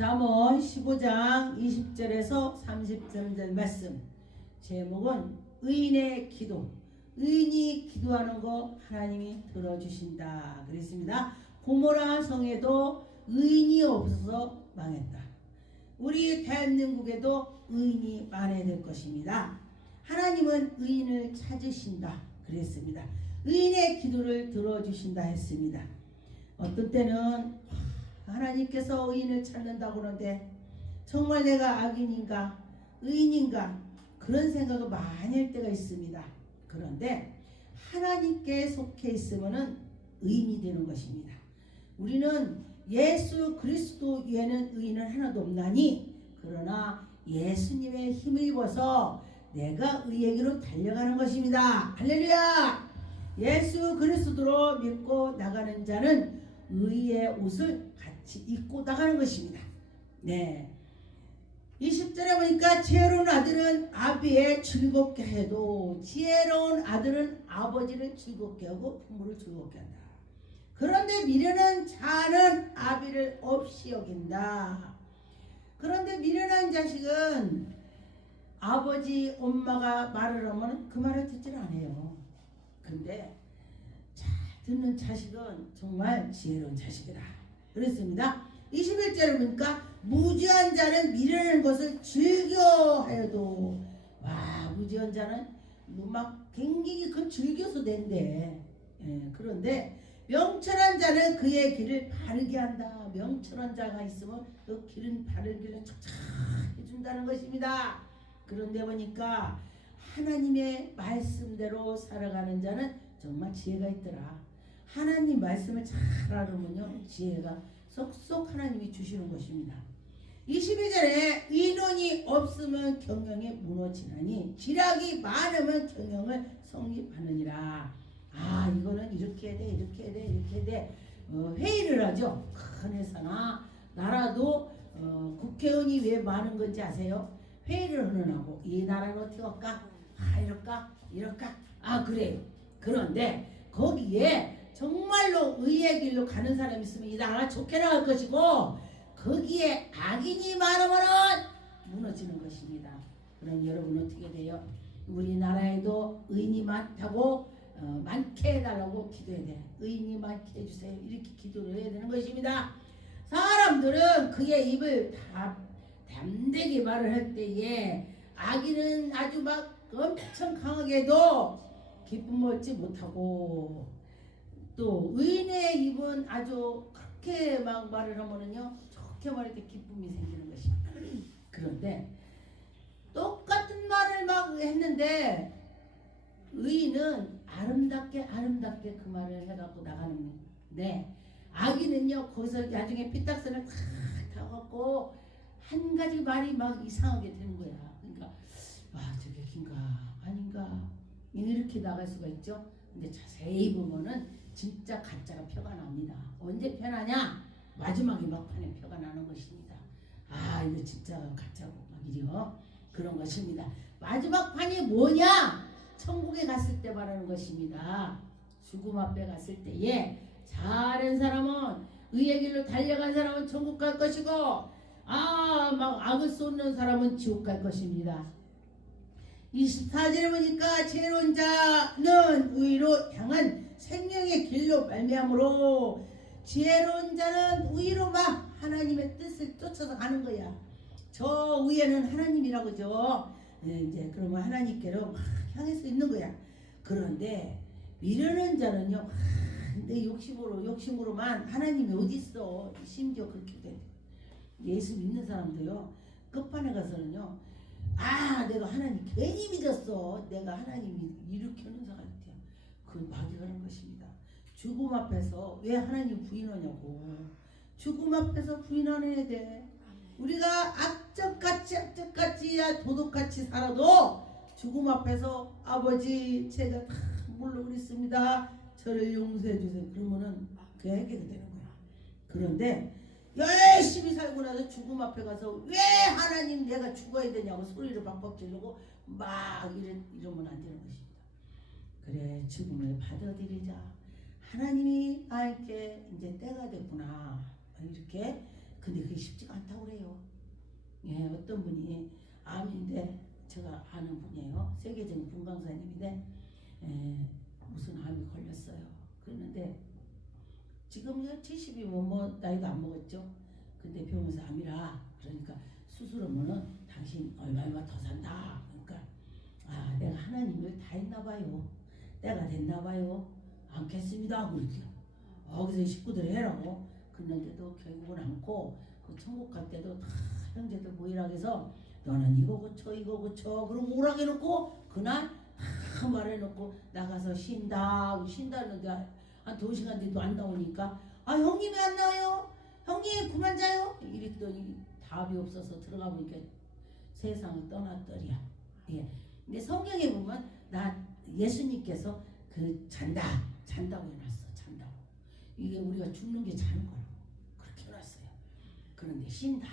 잠언 15장 20절에서 33절 말씀. 제목은 의인의 기도. 의인이 기도하는 거 하나님이 들어주신다 그랬습니다. 고모라 성에도 의인이 없어서 망했다. 우리 대한민국에도 의인이 많아야 될 것입니다. 하나님은 의인을 찾으신다 그랬습니다. 의인의 기도를 들어주신다 했습니다. 어떤 때는 하나님께서 의인을 찾는다고 하는데 정말 내가 악인인가 의인인가 그런 생각을 많이 할 때가 있습니다. 그런데 하나님께 속해 있으면 의인이 되는 것입니다. 우리는 예수 그리스도 외에는 의인은 하나도 없나니 그러나 예수님의 힘을 입어서 내가 의에게로 달려가는 것입니다. 할렐루야! 예수 그리스도로 믿고 나가는 자는 의의 옷을 같이 입고 나가는 것입니다. 네. 20절에 보니까 지혜로운 아들은 아비의 즐겁게 해도 지혜로운 아들은 아버지를 즐겁게 하고 부모를 즐겁게 한다. 그런데 미련한 자는 아비를 없이 여긴다. 그런데 미련한 자식은 아버지 엄마가 말을 하면 그 말을 듣질 않아요. 근데 잘 듣는 자식은 정말 지혜로운 자식이다 그랬습니다. 21절에 보니까 무지한 자는 미련한 것을 즐겨하여도 무지한 자는 막 굉장히 그 즐겨서 낸대. 그런데 명철한 자는 그의 길을 바르게 한다. 명철한 자가 있으면 그 길은 바르기를 촉촉 해준다는 것입니다. 그런데 보니까 하나님의 말씀대로 살아가는 자는 정말 지혜가 있더라. 하나님 말씀을 잘 알으면요 지혜가 쏙쏙 하나님이 주시는 것입니다. 22절에 인원이 없으면 경영이 무너지나니 지략이 많으면 경영을 성립하느니라. 이거는 이렇게 해야 돼 이렇게 해야 돼 이렇게 해야 돼. 회의를 하죠. 큰 회사나 나라도 국회의원이 왜 많은 건지 아세요? 회의를 하느라고. 이 나라는 어떻게 할까? 이럴까? 그래요. 그런데 거기에 정말로 의의 길로 가는 사람이 있으면 이 나라가 좋게 나갈 것이고 거기에 악인이 많으면 무너지는 것입니다. 그럼 여러분 어떻게 돼요? 우리나라에도 의인이 많다고 많게 해달라고 기도해야 돼. 의인이 많게 해주세요. 이렇게 기도를 해야 되는 것입니다. 사람들은 그의 입을 다 담대게 말을 할 때에 악인은 아주 막 엄청 강하게도 기쁨을 얻지 못하고 또 의인의 입은 아주 그렇게 막 말을 하면은요 좋게 말할 때 기쁨이 생기는 것입니다. 그런데 똑같은 말을 막 했는데 의인은 아름답게 그 말을 해갖고 나가는데 악인은요 거기서 나중에 피딱선을 다 타갖고 한 가지 말이 막 이상하게 되는 거야. 그러니까 저게 긴가 아닌가 이렇게 나갈 수가 있죠. 근데 자세히 보면은 진짜 가짜가 표가 납니다. 언제 표나냐? 마지막에 막판에 표가 나는 것입니다. 이거 진짜 가짜고 막 이래요. 그런 것입니다. 마지막 판이 뭐냐? 천국에 갔을 때 말하는 것입니다. 죽음 앞에 갔을 때에 잘한 사람은 의의 길로 달려간 사람은 천국 갈 것이고 막 악을 쏟는 사람은 지옥 갈 것입니다. 24절에 보니까 지혜로운 자는 의로 향한 생명의 길로 말미암으로 지혜로운 자는 의로 막 하나님의 뜻을 쫓아서 가는 거야. 저 위에는 하나님이라고죠. 이제 그러면 하나님께로 막 향해서 있는 거야. 그런데 미련한 자는요 내 욕심으로만 하나님이 어디 있어. 심지어 그렇게 돼. 예수 믿는 사람도요 끝판에 가서는요 내가 하나님 괜히 믿었어. 내가 하나님이 이렇게 하는 사람 같아요. 그건 마귀가 하는 것입니다. 죽음 앞에서 왜 하나님 부인하냐고. 죽음 앞에서 부인하는 돼. 우리가 악적같이 도둑같이 살아도 죽음 앞에서 아버지 제가 다 물러 그랬습니다. 저를 용서해 주세요. 그러면은 그 해결이 되는 거야. 그런데 열심히 살고 나서 죽음 앞에 가서 왜 하나님 내가 죽어야 되냐고 소리를 박박 지르고 막 이러면 안 되는 것입니다. 그래 죽음을 받아들이자. 하나님이 나에게 이제 때가 됐구나 이렇게. 근데 그게 쉽지가 않다고 그래요. 예, 어떤 분이 암인데 제가 아는 분이에요. 세계적인 분강사님인데 무슨 암이 걸렸어요. 그랬는데 지금 70이면 뭐 나이도 안 먹었죠. 근데 병원에서 암이라 그러니까 수술하면은 당신 얼마 더 산다. 그러니까 아 내가 하나님을 다 했나 봐요. 때가 됐나 봐요. 않겠습니다. 그러죠. 그래서 식구들이 해라고 그랬는데도 결국은 않고 그 천국 갈 때도 다 형제들 모이라 해서 너는 이거 고쳐 이거 고쳐 그럼 오라게 해놓고 그날 다 말해놓고 나가서 쉰다는데 한 2시간 뒤도 안 나오니까 아 형님 왜 안 나와요? 형님 그만 자요? 이랬더니 답이 없어서 들어가 보니까 세상을 떠났더리야. 예. 근데 성경에 보면 예수님께서 그 잔다고 해놨어. 잔다고. 이게 우리가 죽는 게 자는 거라고 그렇게 해놨어요. 그런데 쉰다.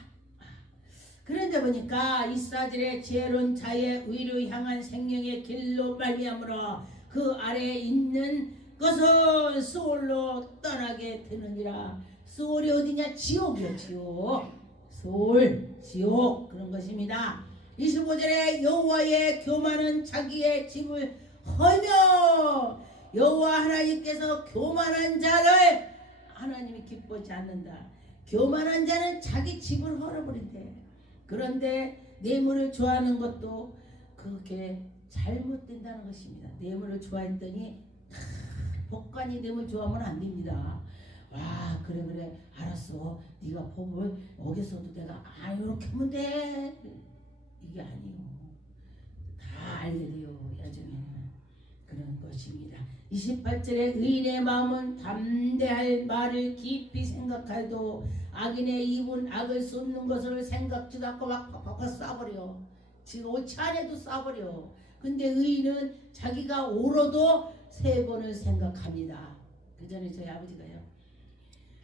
그런데 보니까 이스라엘의 지혜로운 자의 의를 향한 생명의 길로 말미암으로 그 아래에 있는 것은 스올로 떠나게 되느니라. 스올이 어디냐? 지옥이요. 지옥 그런 것입니다. 25절에 여호와의 교만은 자기의 집을 헐며 여호와 하나님께서 교만한 자를 하나님이 기뻐하지 않는다. 교만한 자는 자기 집을 헐어버린대. 그런데 뇌물을 좋아하는 것도 그게 잘못된다는 것입니다. 뇌물을 좋아했더니 법관이 뇌물 좋아하면 안 됩니다. 와 그래 알았어. 네가 법을 어겼어도 내가 이렇게 하면 돼. 이게 아니요. 다 알게 돼요. 나중에는 그런 것입니다. 28절에 의인의 마음은 담대할 말을 깊이 생각할도 악인의 입은 악을 쏟는 것을 생각지도 않고 막 쏴버려. 지금 옳지 않아도 쏴버려. 근데 의인은 자기가 옳아도 3번을 생각합니다. 그 전에 저희 아버지가요.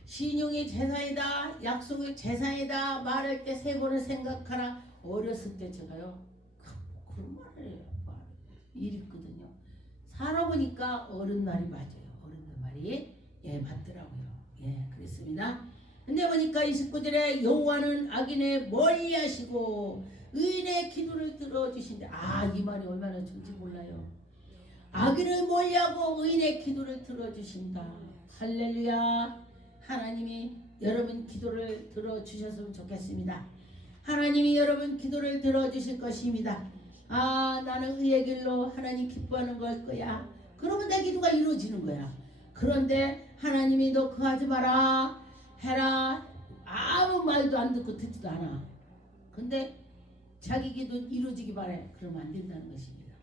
신용이 재산이다. 약속이 재산이다. 말할 때 3번을 생각하라. 어렸을 때 제가요. 그런 말을 해요. 이랬거든요. 살아보니까 어른 말이 맞아요. 어른들 말이 맞더라고요. 그랬습니다. 근데 보니까 29절에 여호와는 악인의 멀리하시고 의인의 기도를 들어주신다. 이 말이 얼마나 좋은지 몰라요. 악인을 멀리하고 의인의 기도를 들어주신다. 할렐루야. 하나님이 여러분 기도를 들어주셨으면 좋겠습니다. 하나님이 여러분 기도를 들어주실 것입니다. 나는 의의 길로 하나님 기뻐하는 걸 거야. 그러면 내 기도가 이루어지는 거야. 그런데 하나님이 너 그거 하지 마라 해라. 아무 말도 안 듣고 듣지도 않아. 근데 자기 기도 이루어지기 바래. 그러면 안 된다는 것입니다.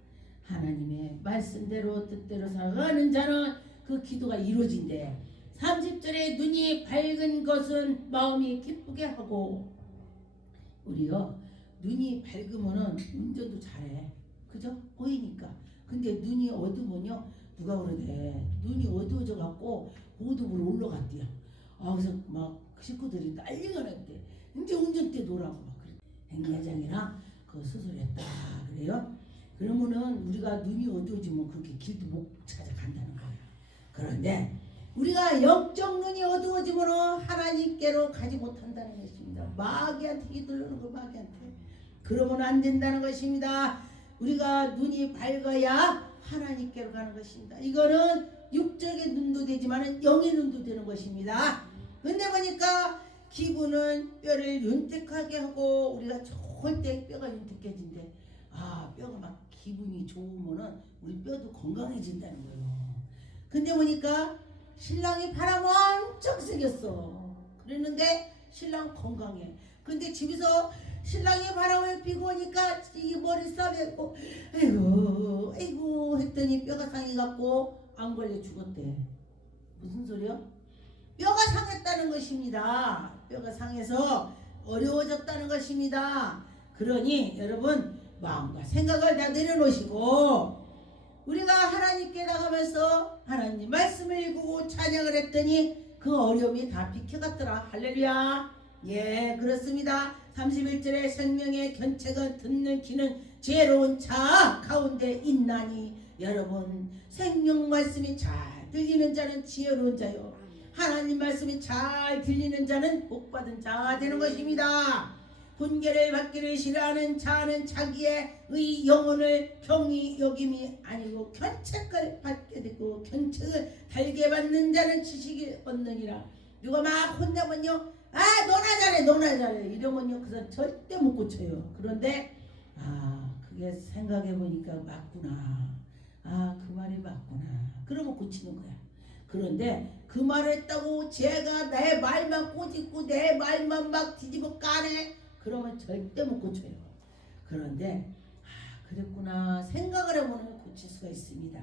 하나님의 말씀대로 뜻대로 살아가는 자는 그 기도가 이루어진대. 30절에 눈이 밝은 것은 마음이 기쁘게 하고 우리요 눈이 밝으면은 운전도 잘해. 그죠? 보이니까. 근데 눈이 어두우면요 누가 그러대. 눈이 어두워져 갖고 고도부로 올라갔대요. 그래서 막 식구들이 난리가 났대. 이제 운전대 놓으라고 막 그래. 행야장이랑 그 수술했다 그래요. 그러면은 우리가 눈이 어두워지면 그렇게 길도 못 찾아간다는 거예요. 그런데 우리가 영적 눈이 어두워지면 하나님께로 가지 못한다는 것입니다. 마귀한테 휘둘르는 거 마귀한테. 그러면 안 된다는 것입니다. 우리가 눈이 밝아야 하나님께로 가는 것입니다. 이거는 육적의 눈도 되지만 영의 눈도 되는 것입니다. 근데 보니까 기분은 뼈를 윤택하게 하고 우리가 좋을 때 뼈가 윤택해진대. 뼈가 막 기분이 좋으면은 우리 뼈도 건강해진다는 거예요. 근데 보니까 신랑이 바람 엄청 세겠어. 그랬는데 신랑 건강해. 근데 집에서 신랑이 바람을 피고 오니까 이 머리 싸매고 아이고 했더니 뼈가 상해갖고 안 걸려 죽었대. 무슨 소리야? 뼈가 상했다는 것입니다. 뼈가 상해서 어려워졌다는 것입니다. 그러니 여러분 마음과 생각을 다 내려놓으시고 우리가 하나님께 나가면서 하나님 말씀을 읽고 찬양을 했더니 그 어려움이 다 비켜갔더라. 할렐루야. 그렇습니다. 31절에 생명의 견책은 듣는 귀는 지혜로운 자 가운데 있나니. 여러분 생명 말씀이 잘 들리는 자는 지혜로운 자요. 하나님 말씀이 잘 들리는 자는 복받은 자가 되는 것입니다. 훈계를 받기를 싫어하는 자는 자기의 의 영혼을 경히 여김이 아니고 견책을 받게 되고 견책을 달게 받는 자는 지식을 얻느니라. 누가 막 혼내면요, 너나 잘해 이러면요 그 사람 절대 못 고쳐요. 그런데 그게 생각해 보니까 맞구나, 그 말이 맞구나, 그러면 고치는 거야. 그런데 그 말을 했다고 제가 내 말만 꼬집고 내 말만 막 뒤집어 까네, 그러면 절대 못 고쳐요. 그런데 그랬구나 생각을 해보면 고칠 수가 있습니다.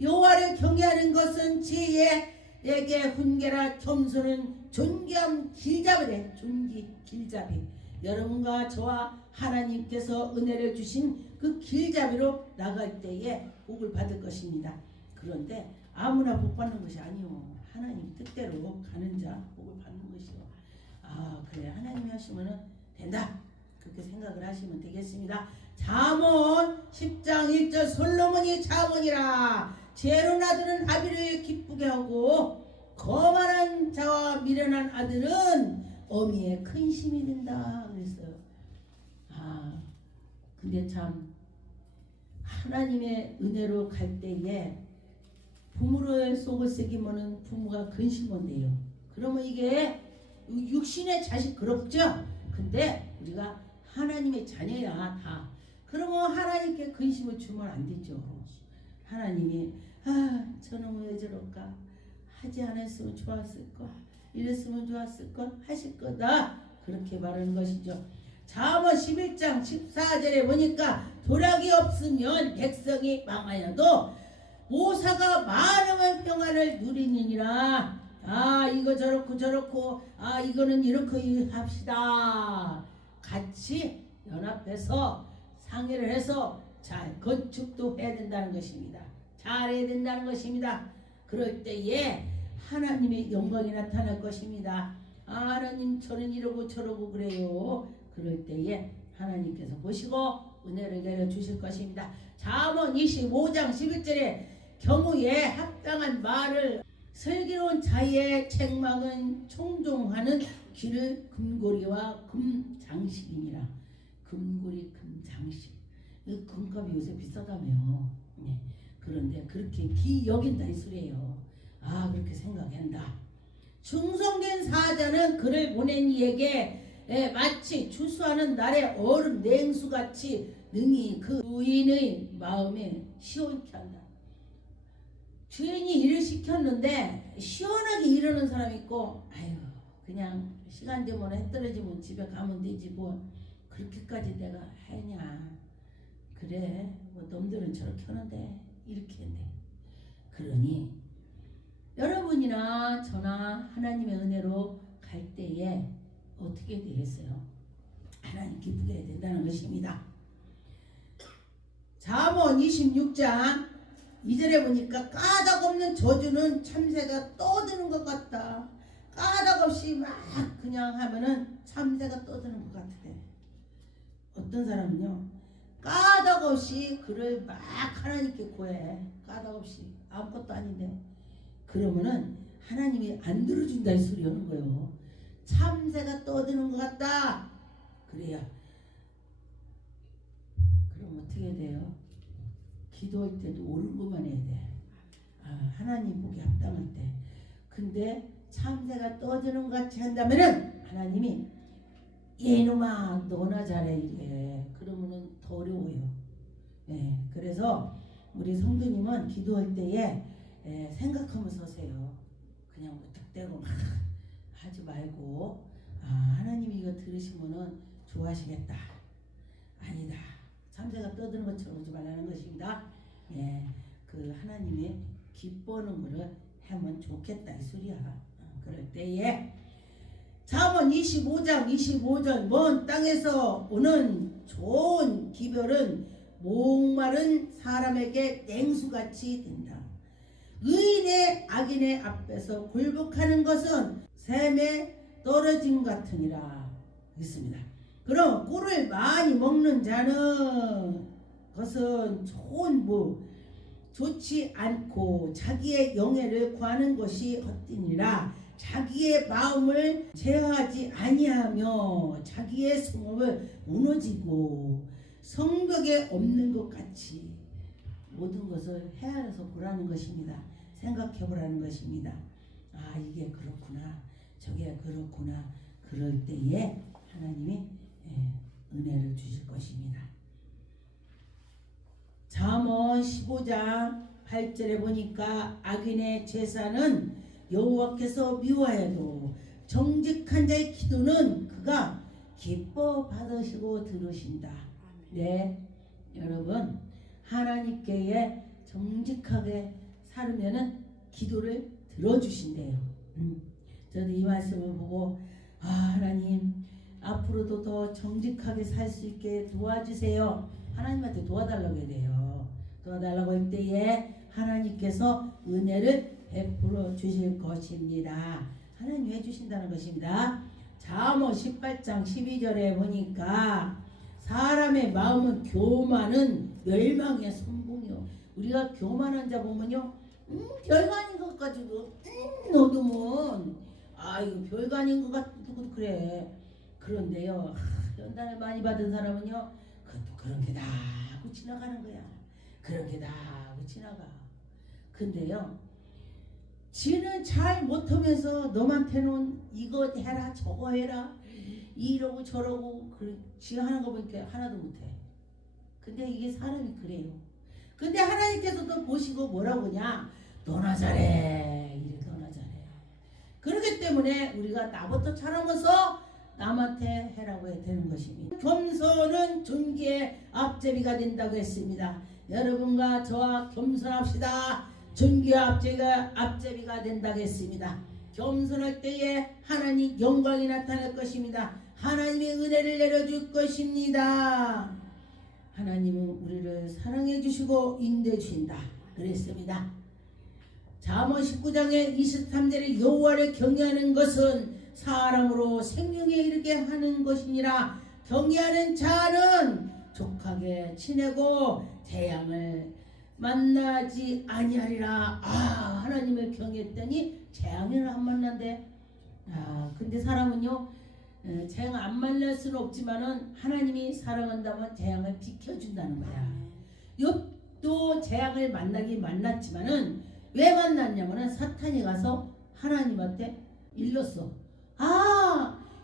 여호와를 경외하는 것은 지혜에게 훈계라, 겸손은 존귀함 길잡이래. 존귀 길잡이. 여러분과 저와 하나님께서 은혜를 주신 그 길잡이로 나갈 때에 복을 받을 것입니다. 그런데 아무나 복 받는 것이 아니요, 하나님 뜻대로 가는 자 복을 받는 것이요. 그래, 하나님이 하시면은 된다, 그렇게 생각을 하시면 되겠습니다. 잠언 10장 1절 솔로몬이 잠언이라 지혜로운 아들은 아비를 기쁘게 하고 거만한 자와 미련한 아들은 어미의 큰 힘이 된다 그랬어요. 근데 참 하나님의 은혜로 갈 때에 부모를 속을 새기면은 부모가 근심한대요. 그러면 이게 육신의 자식 그렇죠? 근데 우리가 하나님의 자녀야 다. 그러면 하나님께 근심을 주면 안 되죠. 하나님이 저놈은 왜 저럴까, 하지 않았으면 좋았을까, 이랬으면 좋았을까 하실 거다, 그렇게 말하는 것이죠. 잠언 11장 14절에 보니까 도략이 없으면 백성이 망하여도 모사가 많으면 평안을 누리느니라. 이거 저렇고 이거는 이렇게 합시다. 같이 연합해서 상의를 해서 잘 건축도 해야 된다는 것입니다. 잘해야 된다는 것입니다. 그럴 때에 하나님의 영광이 나타날 것입니다. 하나님 저는 이러고 저러고 그래요. 그럴 때에 하나님께서 보시고 은혜를 내려주실 것입니다. 잠언 25장 11절에 경우에 합당한 말을 슬기로운 자의 책망은 총종하는 귀를 금고리와 금장식이니라. 금고리 금장식, 금값이 요새 비싸다며요. 그런데 그렇게 귀 여긴다 이 소리예요. 그렇게 생각한다. 충성된 사자는 그를 보낸 이에게 마치 추수하는 날의 얼음 냉수같이 능히 그 주인의 마음에 시원케 한다. 주인이 일을 시켰는데 시원하게 이러는 사람이 있고, 그냥 시간 되면 해 떨어지면 집에 가면 되지 뭐 그렇게까지 내가 하냐, 그래 뭐 놈들은 저렇게 하는데 이렇게 했네. 그러니 여러분이나 저나 하나님의 은혜로 갈 때에 어떻게 되겠어요? 하나님 기쁘게 해야 된다는 것입니다. 잠언 26장 2절에 보니까 까닭없는 저주는 참새가 떠드는 것 같다. 까닭없이 막 그냥 하면은 참새가 떠드는 것 같대. 어떤 사람은요, 까닭없이 그를 막 하나님께 구해. 까닭없이 아무것도 아닌데. 그러면은 하나님이 안 들어준다 이 소리 하는 거예요. 참새가 떠드는 것 같다. 그래야. 그럼 어떻게 돼요? 기도할 때도 옳은 것만 해야 돼. 하나님 보기 합당할 때. 근데 참새가 떠드는 것 같이 한다면은 하나님이 얘놈아 너나 잘해 이래. 그러면은 더 어려워요. 그래서 우리 성도님은 기도할 때에 생각하면서 하세요. 그냥 무턱대고 막 하지 말고, 하나님이 이거 들으시면은 좋아하시겠다. 아니다. 참새가 떠드는 것처럼 하지 말라는 것입니다. 그 하나님이 기뻐하는 거를 하면 좋겠다 이 소리야. 그럴 때에 잠언 25장 25절 먼 땅에서 오는 좋은 기별은 목마른 사람에게 냉수같이 된다. 의인의 악인의 앞에서 굴복하는 것은 샘에 떨어진 같으니라. 있습니다. 그럼 꿀을 많이 먹는 자는 것은 좋지 않고 자기의 영예를 구하는 것이 헛되니라. 자기의 마음을 제어하지 아니하며 자기의 성업을 무너지고 성벽에 없는 것 같이 모든 것을 헤아려서 보라는 것입니다. 생각해 보라는 것입니다. 아, 이게 그렇구나, 저게 그렇구나. 그럴 때에 하나님이 은혜를 주실 것입니다. 잠언 15장 8절에 보니까 악인의 제사는 여호와께서 미워해도 정직한 자의 기도는 그가 기뻐 받으시고 들으신다. 네, 여러분, 하나님께 정직하게 살면은 기도를 들어주신대요. 저도 이 말씀을 보고 하나님 앞으로도 더 정직하게 살 수 있게 도와주세요. 하나님한테 도와달라고 해야 돼요. 도와달라고 할 때에 하나님께서 은혜를 베풀어 주실 것입니다. 하나님 해주신다는 것입니다. 잠언 18장 12절에 보니까 사람의 마음은 교만은 멸망의 선봉이요. 우리가 교만한 자 보면요, 별거 아닌 것 가지고 너도 이거 별거 아닌 것 같고 그래. 그런데요, 연단을 많이 받은 사람은요, 그것도 그런 게다 하고 지나가는 거야. 그런 게다 하고 지나가. 근데요, 지는 잘 못하면서 너한테는 이거 해라 저거 해라 이러고 저러고 지 하는 거 보니까 하나도 못해. 근데 이게 사람이 그래요. 근데 하나님께서도 보시고 뭐라고 하냐, 너나 잘해, 이래. 너나 잘해. 그렇기 때문에 우리가 나부터 잘하면서 남한테 해라고 해야 되는 것입니다. 겸손은 존귀의 앞제비가 된다고 했습니다. 여러분과 저와 겸손합시다. 존귀의 앞제비가 된다고 했습니다. 겸손할 때에 하나님 영광이 나타날 것입니다. 하나님의 은혜를 내려줄 것입니다. 하나님은 우리를 사랑해 주시고 인도해 주신다 그랬습니다. 잠언 19장의 23절에 여호와를 경외하는 것은 사람으로 생명에 이르게 하는 것이니라. 경외하는 자는 족하게 지내고 재앙을 만나지 아니하리라. 하나님을 경외했더니 재앙을 안 만난대. 근데 사람은요, 재앙 안 만날 수는 없지만은 하나님이 사랑한다면 재앙을 비켜준다는 거야. 욥도 재앙을 만나긴 만났지만은 왜 만났냐면은 사탄이 가서 하나님한테 일렀어.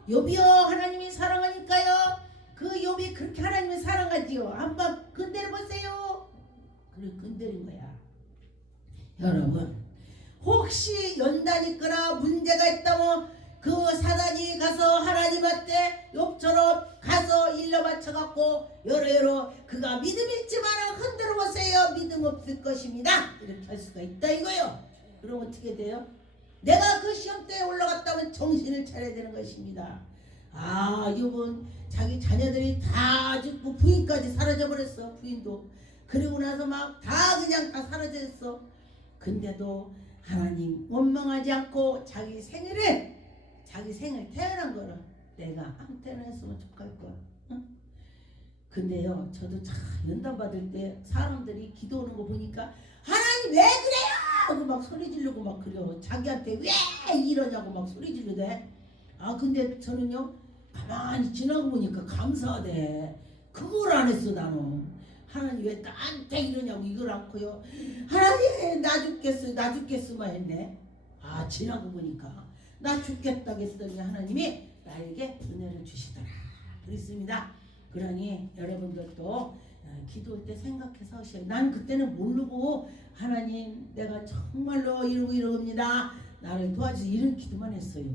욥이요, 하나님이 사랑하니까요. 그 욥이 그렇게 하나님을 사랑하지요. 한번 건드려 보세요. 그래, 건드린 거야. 여러분, 혹시 연단이 있거나 문제가 있다면 그 사단이 가서 하나님한테 욥처럼 가서 일러 바쳐갖고 여러 그가 믿음 있지만 흔들어 보세요. 믿음 없을 것입니다. 이렇게 할 수가 있다 이거요. 그럼 어떻게 돼요? 내가 그 시험대에 올라갔다면 정신을 차려야 되는 것입니다. 욥은 자기 자녀들이 다 죽고 부인까지 사라져버렸어. 부인도. 그리고 나서 막 다 그냥 다 사라졌어. 근데도 하나님 원망하지 않고 자기 생을 태어난 거를 내가 안 태어났으면 좋겠을 거야. 응? 근데요, 저도 참 연단 받을 때 사람들이 기도하는 거 보니까 하나님 왜 그래요? 하고 막 소리 지르고 막 그래요. 자기한테 왜 이러냐고 막 소리 지르대. 근데 저는요, 가만히 지나고 보니까 감사하대. 그걸 안 했어 나는. 하나님 왜 나한테 이러냐고 이걸 않고요. 하나님 나 죽겠으만 했네. 지나고 보니까 나 죽겠다 했더니 하나님이 나에게 은혜를 주시더라 그랬습니다. 그러니 여러분들도 기도할 때 생각해서 하셔요. 난 그때는 모르고 하나님 내가 정말로 이러옵니다. 나를 도와주세요. 이런 기도만 했어요.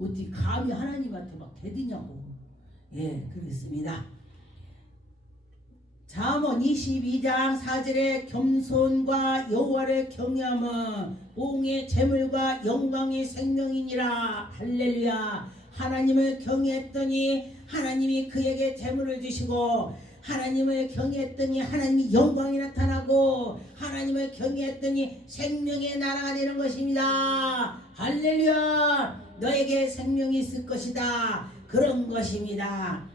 어떻게 감히 하나님한테 막 대드냐고. 그랬습니다. 잠언 22장 4절에 겸손과 여호와를 경외함은 보응의 재물과 영광의 생명이니라. 할렐루야. 하나님을 경외했더니 하나님이 그에게 재물을 주시고, 하나님을 경외했더니 하나님이 영광이 나타나고, 하나님을 경외했더니 생명의 나라가 되는 것입니다. 할렐루야. 너에게 생명이 있을 것이다. 그런 것입니다.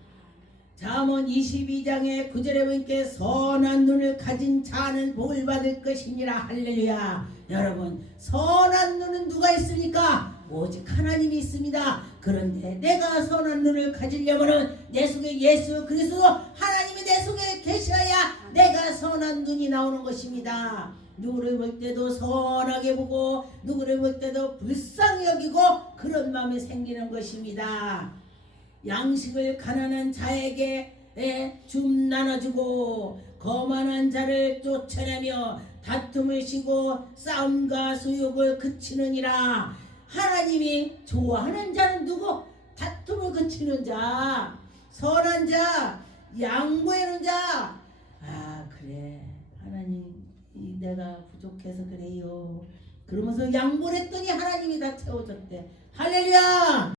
잠언 22장의 9절에 보니까 선한 눈을 가진 자는 복을 받을 것이니라. 할렐루야. 여러분, 선한 눈은 누가 있습니까? 오직 하나님이 있습니다. 그런데 내가 선한 눈을 가지려면은 내 속에 예수 그리스도 하나님이 내 속에 계셔야 내가 선한 눈이 나오는 것입니다. 누구를 볼 때도 선하게 보고 누구를 볼 때도 불쌍히 여기고 그런 마음이 생기는 것입니다. 양식을 가난한 자에게 좀 나눠주고 거만한 자를 쫓아내며 다툼을 쉬고 싸움과 수욕을 그치느니라. 하나님이 좋아하는 자는 누구? 다툼을 그치는 자, 선한 자, 양보하는 자. 아 그래 하나님 내가 부족해서 그래요. 그러면서 양보를 했더니 하나님이 다 채워줬대. 할렐루야.